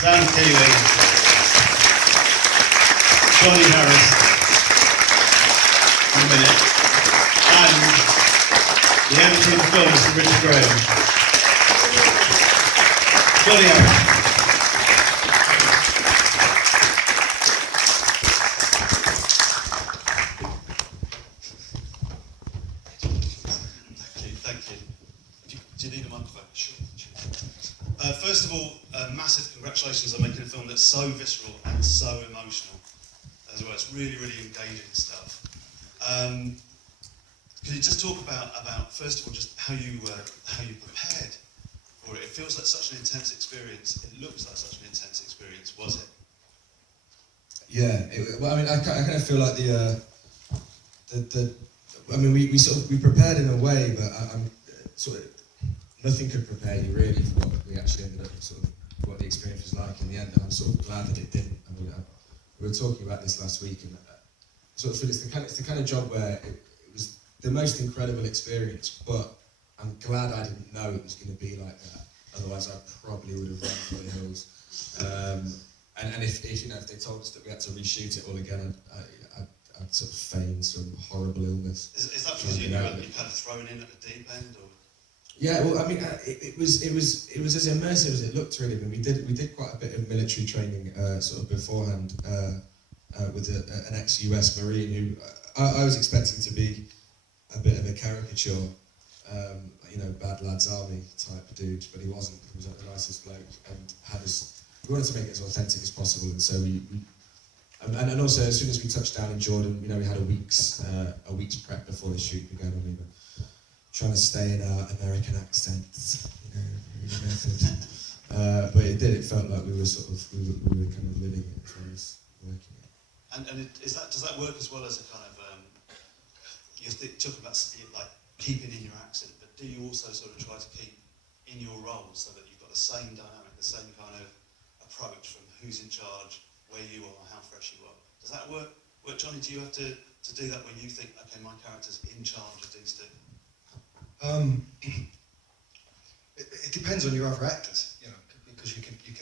Sam Keeley, Johnny Harris, in a minute, and the editor of the film, Mr. Richard Graham. Johnny Harris. Thank you. Do you need a microphone? Sure. First of all, massive congratulations on making a film that's so visceral and so emotional as well. It's really, really engaging stuff. Could you just talk about first of all, just how you prepared for it? It feels like such an intense experience. It looks like such an intense experience. Was it? Yeah. Well, I mean, I kind of feel like we prepared in a way, but I'm sort of nothing could prepare you really for what we actually ended up what the experience was like in the end. And I'm sort of glad that it didn't. I mean, we were talking about this last week, and I sort of feel it's the kind of job where it was the most incredible experience, but I'm glad I didn't know it was going to be like that. Otherwise, I probably would have run for the hills. And if they told us that we had to reshoot it all again, I'd sort of feign some horrible illness. Is that because you kind of thrown in at the deep end, or? Yeah, well, I mean, it was as immersive as it looked, really. I mean, we did quite a bit of military training sort of beforehand with an ex-US Marine who I was expecting to be a bit of a caricature, bad lads army type dude, but he wasn't. He was like the nicest bloke and we wanted to make it as authentic as possible, and so and also as soon as we touched down in Jordan, we had a week's prep before the shoot began. We were trying to stay in our American accents, method. But it did. It felt like we were kind of living it as well as working it. And does that work as well as a kind of you talk about like keeping in your accent, but do you also sort of try to keep in your role so that you've got the same dynamic, the same kind of approach from who's in charge, where you are, how fresh you are? Does that work? Johnny, do you have to do that when you think, okay, my character's in charge of these two? It depends on your other actors, because you can think,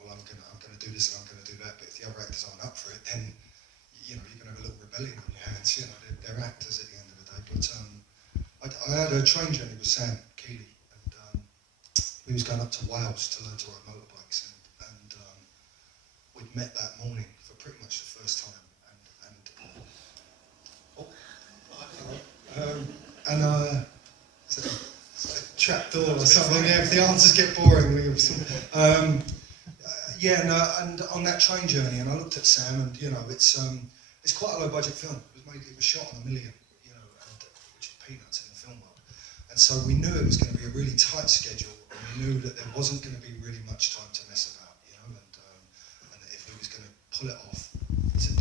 well, I'm gonna do this and I'm gonna do that, but if the other actors aren't up for it, then you're gonna have a little rebellion on your hands. They're actors at the end of the day. But I had a train journey with Sam Keeley, and we was going up to Wales to learn to ride motorbikes, and we'd met that morning for pretty much the first time, it's a trap door or something. Yeah, if the answers get boring, and on that train journey, and I looked at Sam, and it's quite a low budget film. It was shot on $1 million, which is peanuts in the film world. And so we knew it was going to be a really tight schedule, and we knew that there wasn't going to be really much time to mess about, and that if we was going to pull it off,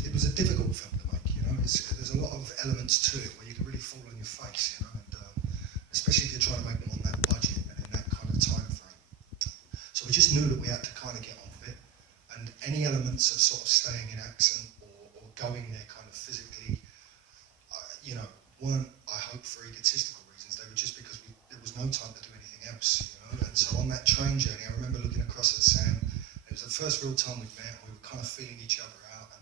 it was a difficult film to make. There's a lot of elements to it where you can really fall on your face, and especially if you're trying to make them on that budget and in that kind of time frame. So we just knew that we had to kind of get on with it, and any elements of sort of staying in accent or going there kind of physically, weren't, I hope, for egotistical reasons. They were just because there was no time to do anything else, And so on that train journey, I remember looking across at Sam. It was the first real time we'd met, and we were kind of feeling each other out, and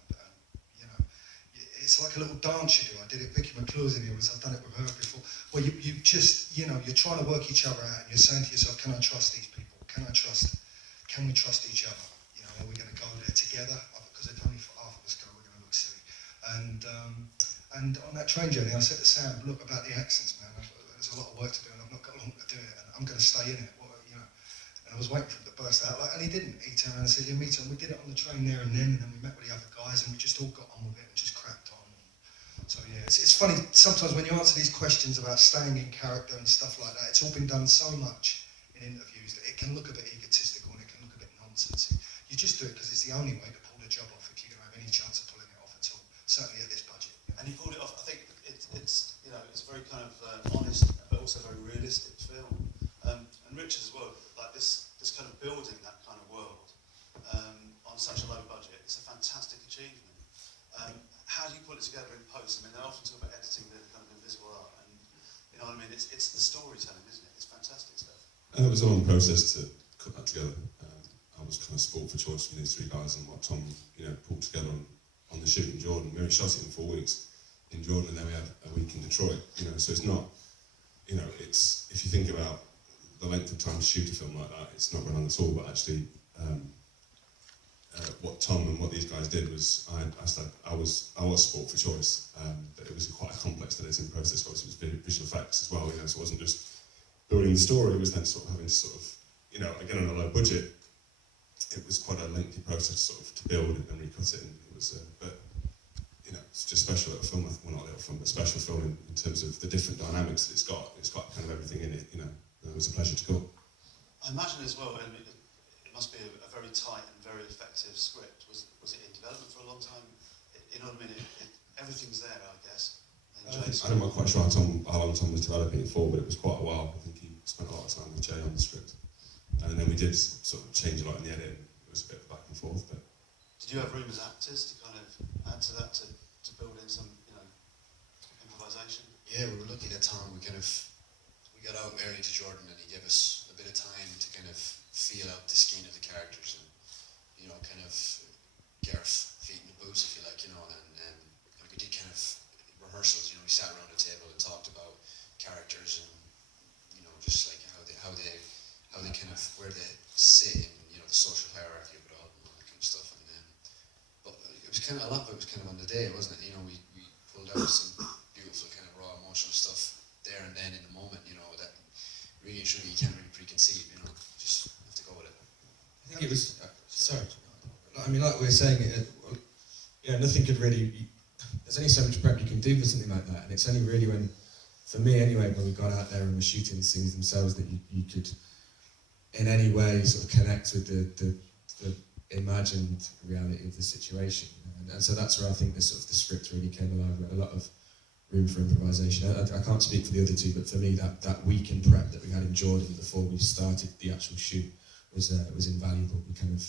it's like a little dance you do. I did it, Vicky McClure's in here, I've done it with her before. Well, you just, you're trying to work each other out, and you're saying to yourself, can I trust these people? Can we trust each other? Are we going to go there together? Because if only for half of us go, we're going to look silly. And on that train journey, I said to Sam, look, about the accents, man, there's a lot of work to do, and I've not got long to do it, and I'm going to stay in it. And I was waiting for him to burst out, and he didn't. He turned around and said, yeah, me too. And we did it on the train there and then we met with the other guys, and we just all got on with it and just cracked on. So yeah, it's funny, sometimes when you answer these questions about staying in character and stuff like that, it's all been done so much in interviews that it can look a bit egotistical and it can look a bit nonsense. You just do it because it's the only way to pull the job off if you're going to have any chance of pulling it off at all, certainly at this budget. And he pulled it off. I think it's very kind of honest, but also very realistic film. And Richard as well, like this kind of building that kind of world on such a low budget, it's a fantastic achievement. How do you put it together in post? I mean, they often talk about editing the kind of invisible art, and it's the storytelling, isn't it? It's fantastic stuff. It was a long process to cut that together. I was of sport for choice from these three guys and what Tom, pulled together on the shoot in Jordan. We only shot it in 4 weeks in Jordan, and then we had a week in Detroit. So it's not, it's, if you think about the length of time to shoot a film like that, it's not very long at all. But actually, what Tom and what these guys did was, I was sport for choice, but it was quite a complex editing process. Obviously, it was visual effects as well. So it wasn't just building the story. It was then sort of having to sort of, again on a low budget, it was quite a lengthy process sort of to build and recut it. And it was, it's just special little film. Well, not little film, but special film in terms of the different dynamics that it's got. It's got kind of everything in it. It was a pleasure to go. I imagine as well, it must be a very tight and very effective script. Was it in development for a long time? You know what I mean? Everything's there, I guess. I'm not quite sure how long Tom was developing it for, but it was quite a while. I think he spent a lot of time with Jay on the script. And then we did sort of change a lot in the edit. It was a bit back and forth. But did you have room as actors to kind of add to that, to build in some, improvisation? Yeah, we were lucky that time. We got out early to Jordan, and he gave us a bit of time to kind of feel out the skin of the characters and, kind of get our feet in the boots, if you like, and we did kind of rehearsals. We sat around a table and talked about characters and, just like how they kind of, where they sit in, the social hierarchy of it all and all that kind of stuff. And but it was kind of, a lot of it was kind of on the day, wasn't it? We pulled out some beautiful kind of raw emotional stuff there and then in the moment, that really and truly you can't really preconceive, just have to go with it. I think it was, sorry, I mean, like we were saying, nothing could really, there's only so much prep you can do for something like that, and it's only really when, for me anyway, when we got out there and were shooting the scenes themselves, that you could in any way sort of connect with the imagined reality of the situation. And so that's where I think the script really came alive. We had a lot of room for improvisation. I can't speak for the other two, but for me, that week in prep that we had in Jordan before we started the actual shoot was invaluable. We kind of,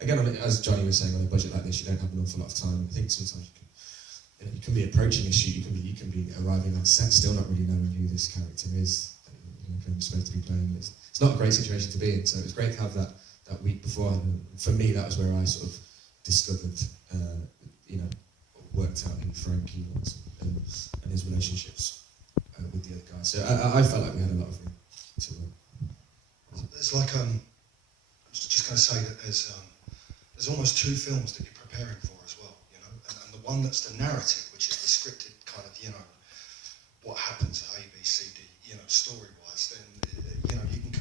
again, as Johnny was saying, on a budget like this, you don't have an awful lot of time. I think sometimes you can be approaching a shoot, you can be arriving on set still not really knowing who this character is that you're supposed to be playing. It's not a great situation to be in, so it was great to have that week beforehand. And for me, that was where I sort of discovered, worked out who Frankie was and his relationships with the other guys. So I felt like we had a lot of room to work. It's like, I'm just going to say that there's almost two films that you're preparing for as well, and the one that's the narrative, which is the scripted kind of, what happens at A, B, C, D, story-wise, then, you can,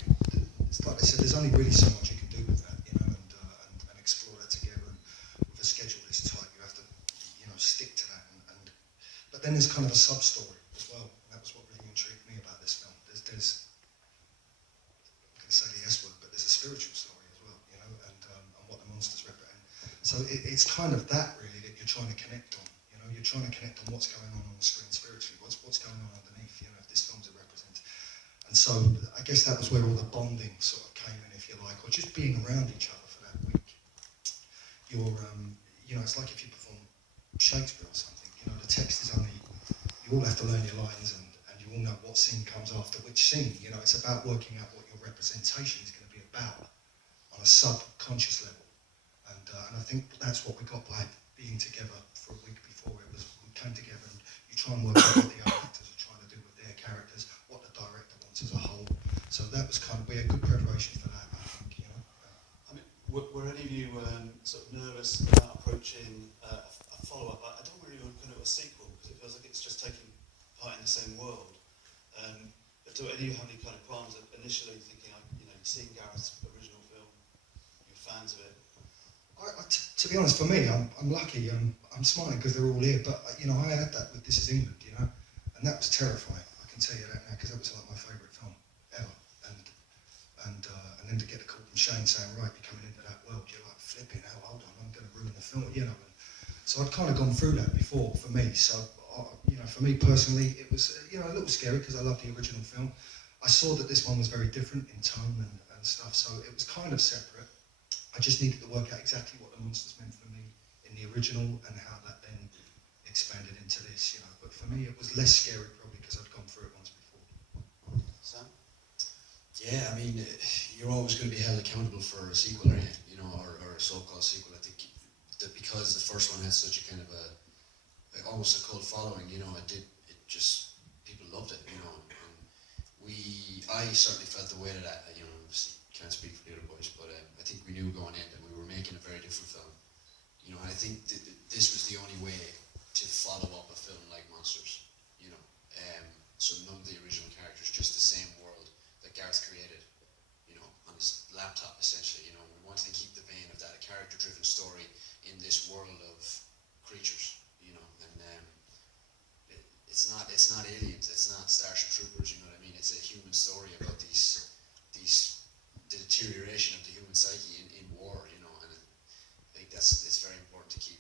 it's like I said, there's only really so much you can do with that, and explore that together. And with a schedule this tight, you have to, stick to that. But then there's kind of a sub-story as well. And that was what really intrigued me about this film. There's I'm going to say the S word, but there's a spiritual story as well, and what the monsters represent. So it's kind of that really that you're trying to connect on. You're trying to connect on what's going on the screen spiritually, what's going on underneath. If this film's a represent. And so I guess that was where all the bonding sort of came in, if you like, or just being around each other for that week. It's like if you perform Shakespeare or something. The text is only, you all have to learn your lines and you all know what scene comes after which scene. It's about working out what your representation is going to be about on a subconscious level. And I think that's what we got by being together for a week before. We came together and you try and work out what the other actors are trying to do with their characters, what the director wants as a whole. So that was we had good preparation for that, I think. I mean, were any of you sort of nervous about approaching a follow-up? I don't really want to do a sequel because it feels like it's just taking part in the same world. But do any of you have any kind of qualms initially thinking, seeing Gareth's original film, you're fans of it? To be honest, for me, I'm lucky. I'm smiling because they're all here. But I had that with This Is England, and that was terrifying. I can tell you that now because that was like my favourite film ever. And then to get the call from Shane saying, right, you're coming into that world, you're like flipping hell. Hold on, I'm going to ruin the film, And so I'd kind of gone through that before for me. So for me personally, it was a little scary because I love the original film. I saw that this one was very different in tone and stuff, so it was kind of separate. I just needed to work out exactly what the monsters meant for me in the original and how that then expanded into this, But for me, it was less scary probably because I'd gone through it once before. Sam? Yeah, I mean, you're always going to be held accountable for a sequel, aren't you? You know, or a so-called sequel. I think that because the first one had such a kind of almost a cult following, you know, it just, people loved it, you know, and I certainly felt the weight of that, you know, obviously can't speak for the other boys, but I think we knew going in that we were making a very different film, you know, and I think this was the only way to follow up a film like Monsters, you know, so none of the original characters, just the same world that Gareth created, you know, on his laptop essentially, you know, we wanted to keep the vein of that, a character-driven story in this world of creatures, you know, and it's not aliens, it's not Starship Troopers, you know what I mean? It's a human story about the deterioration of the human psyche in war, you know, and I think it's very important to keep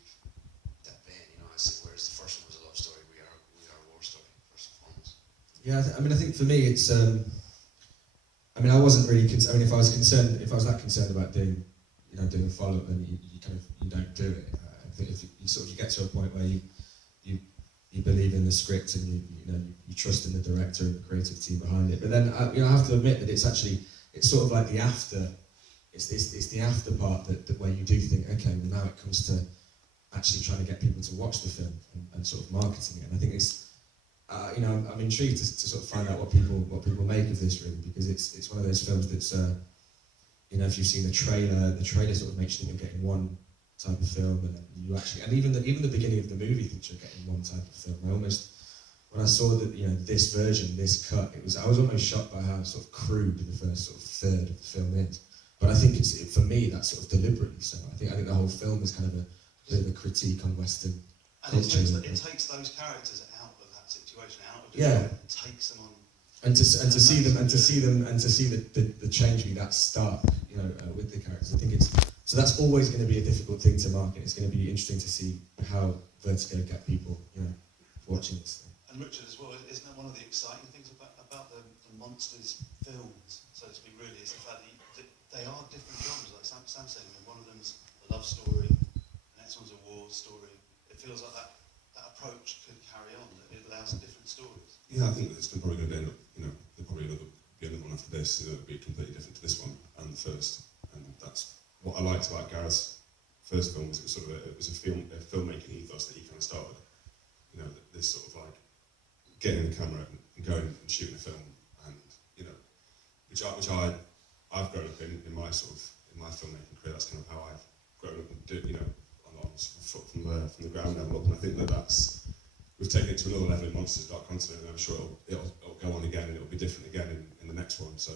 that vein, you know, whereas the first one was a love story, we are a war story, first and foremost. Yeah, I mean, I think for me, it's. I mean, I wasn't really. If I was that concerned about doing a follow up, then you don't do it. I think if you get to a point where you believe in the script and you trust in the director and the creative team behind it. But then I have to admit that it's sort of like the after. It's the after part that where you do think, okay, well now it comes to actually trying to get people to watch the film and sort of marketing it. And I think it's. I'm intrigued to sort of find out what people make of this, really, because it's one of those films that's if you've seen the trailer sort of makes you think you're getting one type of film, and then even the beginning of the movie thinks you're getting one type of film. When I saw that this version, this cut, I was almost shocked by how sort of crude the first sort of third of the film is. But I think for me that's sort of deliberately so. I think the whole film is kind of a bit of a critique on Western culture. It takes those characters out of that situation, out of the yeah, and takes them on. And to see the change be that stark, with the characters. I think so that's always going to be a difficult thing to market. It's going to be interesting to see how Vertigo get people, watching this thing. And Richard as well, isn't that one of the exciting things about the Monsters films, so to speak, really, is the fact that they are different genres. Like Sam saying, one of them's a love story, the next one's a war story. It feels like that approach could carry on. It allows different stories. Yeah, I think it's probably going to end up, there'll probably be another one after this, it'll be completely different to this one and the first. And that's what I liked about Gareth's first film, was it was sort of a filmmaking ethos that he kind of started. This sort of like getting the camera and going and shooting a film, and which I've grown up in my filmmaking career. That's kind of how I've grown up and do, from the ground level up. And I think we've taken it to another level in Monsters Dark Continent, and I'm sure it'll go on again, and it'll be different again in the next one. So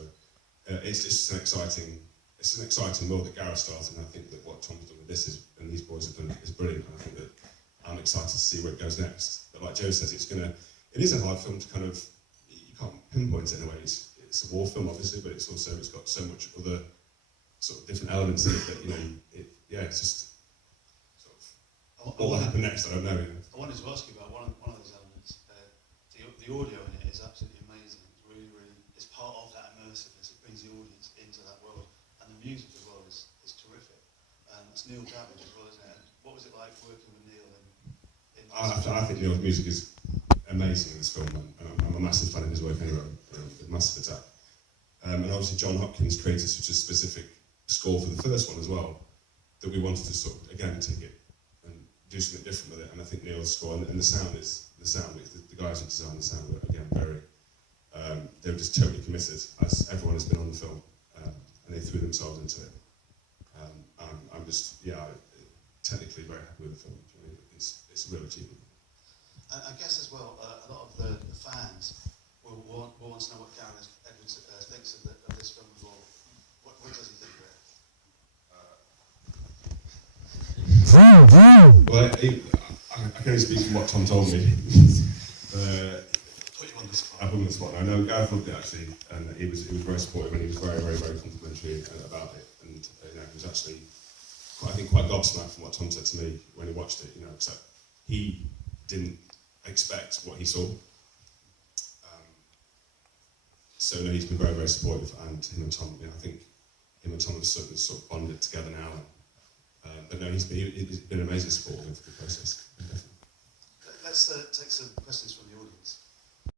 it's just an exciting world that Gareth started, and I think that what Tom's done with this and these boys have done is brilliant. And I think that I'm excited to see where it goes next. But like Joe says, it is a hard film to kind of, you can't pinpoint it in a way. It's a war film, obviously, but it's got so much other sort of different elements in it that it's just sort of what will happen next. I don't know. I wanted to ask you about one of those elements. The audio in it is absolutely amazing. It's really, it's part of that immersiveness. It brings the audience into that world, and the music as well is terrific. It's Neil Gavin as well, isn't it? And what was it like working with Neil? I think Neil's music is amazing in this film, and I'm a massive fan of his work anyway. A massive attack. And obviously John Hopkins created such a specific score for the first one as well, that we wanted to sort of again take it and do something different with it. And I think Neil's score and the sound. The guys who designed the sound were again very. They were just totally committed, as everyone has been on the film, and they threw themselves into it. I'm just technically very happy with the film. It's a real achievement. And I guess as well, a lot of the fans will want to know what Gareth Edwards thinks of this film as well. What does he think of it? Well, I can only speak from what Tom told me. Put you on the spot. I put him on the spot. I know Gareth loved it actually, and he was very supportive, and he was very, very, very complimentary about it. And he was actually, I think, quite gobsmacked from what Tom said to me when he watched it. Except he didn't expect what he saw. So he's been very, very supportive, and him and Tom, I think him and Tom have sort of bonded together now. But no, he's been an amazing support of the process. Let's take some questions from the audience.